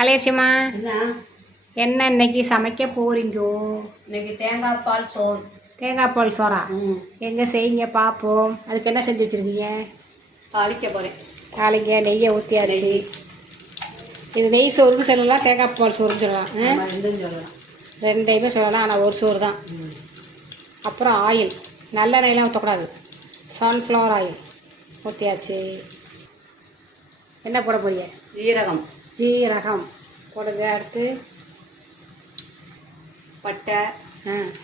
கலையரசிம்மா என்ன? என்ன இன்னைக்கு சமைக்க போறீங்கோ? இன்னைக்கு தேங்காய் பால் சோறு. தேங்காய் பால் சோறா? ம். எங்கே செய்யுங்க பார்ப்போம் அதுக்கு என்ன செஞ்சு வச்சுருக்கீங்க? தாளிக்க போகிறேன் காலைங்க நெய்யை ஊற்றியாச்சு இது நெய் சோறுன்னு சொல்லலாம் தேங்காய் பால் சோறுன்னு சொல்லலாம். ரெண்டும் சொல்லலாம். ரெண்டையுமே சொல்லலாம் ஆனால் ஒரு சோறு தான். அப்புறம் ஆயில். நல்ல நெய்லாம் ஊற்றக்கூடாது சன்ஃப்ளவர் ஆயில் ஊற்றியாச்சு என்ன போட போறீங்க? ஜீரகம். ஜீரகம் போடுங்க அடுத்து. பட்டை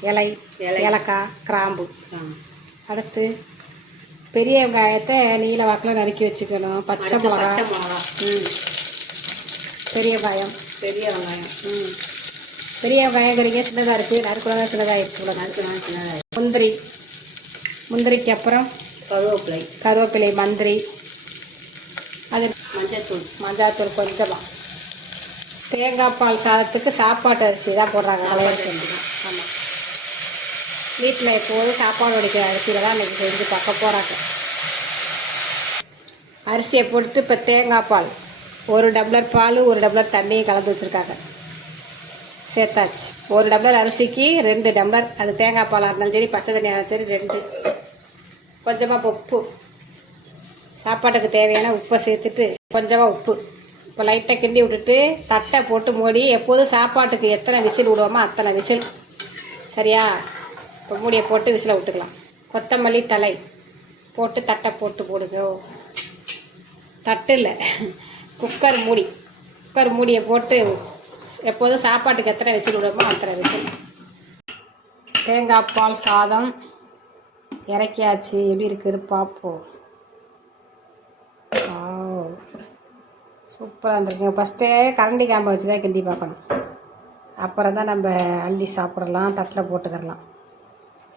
இலை. ஏலக்காய் கிராம்பு. அடுத்து பெரிய வெங்காயத்தை நீல வாக்கில் நறுக்கி வச்சுக்கணும். பச்சை மிளகா. ம். பெரிய வெங்காயம். பெரிய வெங்காயம். ம். பெரிய வெங்காயம் கிடைக்க சின்னதாக இருக்குது நறுக்குள்ளதாக சின்னதாக இருக்குது நறுக்கு சின்னதாக முந்திரி. முந்திரிக்கு அப்புறம் கருவேப்பிலை. கருவேப்பிலை மந்திரி. அது மஞ்சத்தூள் மஞ்சாத்தூள் கொஞ்சமாக தேங்காய் பால் சாதத்துக்கு சாப்பாட்டு அரிசி தான் போடுறாங்க கலையரிசி ஆமாம் வீட்டில் எப்போதும் சாப்பாடு வடிக்கிற அரிசியில் தான் இன்றைக்கி செஞ்சு பார்க்க போகிறாங்க அரிசியை போட்டு இப்போ தேங்காய் பால் ஒரு டம்ளர் பால் ஒரு டம்ளர் தண்ணியும் கலந்து வச்சுருக்காங்க. சேர்த்தாச்சு. ஒரு டம்ளர் அரிசிக்கு ரெண்டு டம்ளர் அது தேங்காய் பாலாக இருந்தாலும் சரி பச்சை தண்ணியாக இருந்தாலும் சரி ரெண்டு. கொஞ்சமாக உப்பு. சாப்பாட்டுக்கு தேவையான உப்பை சேர்த்துட்டு கொஞ்சமாக உப்பு. இப்போ லைட்டாக கிண்டி விட்டுட்டு தட்டை போட்டு மூடி எப்போதும் சாப்பாட்டுக்கு எத்தனை விசில் விடுவோமோ அத்தனை விசில். சரியா? இப்போ மூடியை போட்டு விசிலை விட்டுக்கலாம். கொத்தமல்லி தலை போட்டு தட்டை போட்டு போடுங்க. தட்டு இல்லை. குக்கர் மூடி. குக்கர் மூடியை போட்டு எப்போதும் சாப்பாட்டுக்கு எத்தனை விசில் விடுவோமோ அத்தனை விசில். தேங்காய் பால் சாதம். இறக்கியாச்சு. எப்படி இருக்குன்னு பார்ப்போம் சூப்பராக இருந்திருக்குங்க. ஃபஸ்ட்டே கரண்டி காம்பை வச்சு தான் கிண்டி பார்க்கணும். அப்புறம் தான் நம்ம அள்ளி சாப்பிடலாம் தட்டில் போட்டுக்கிறலாம்.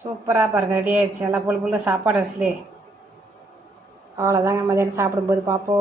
சூப்பராக பாருங்கள் ரெடி ஆயிடுச்சு. நல்லா புல் புல்லு சாப்பாடு அரிசிலே அவ்வளோதாங்க மதியானம் சாப்பிடும்போது பார்ப்போம்.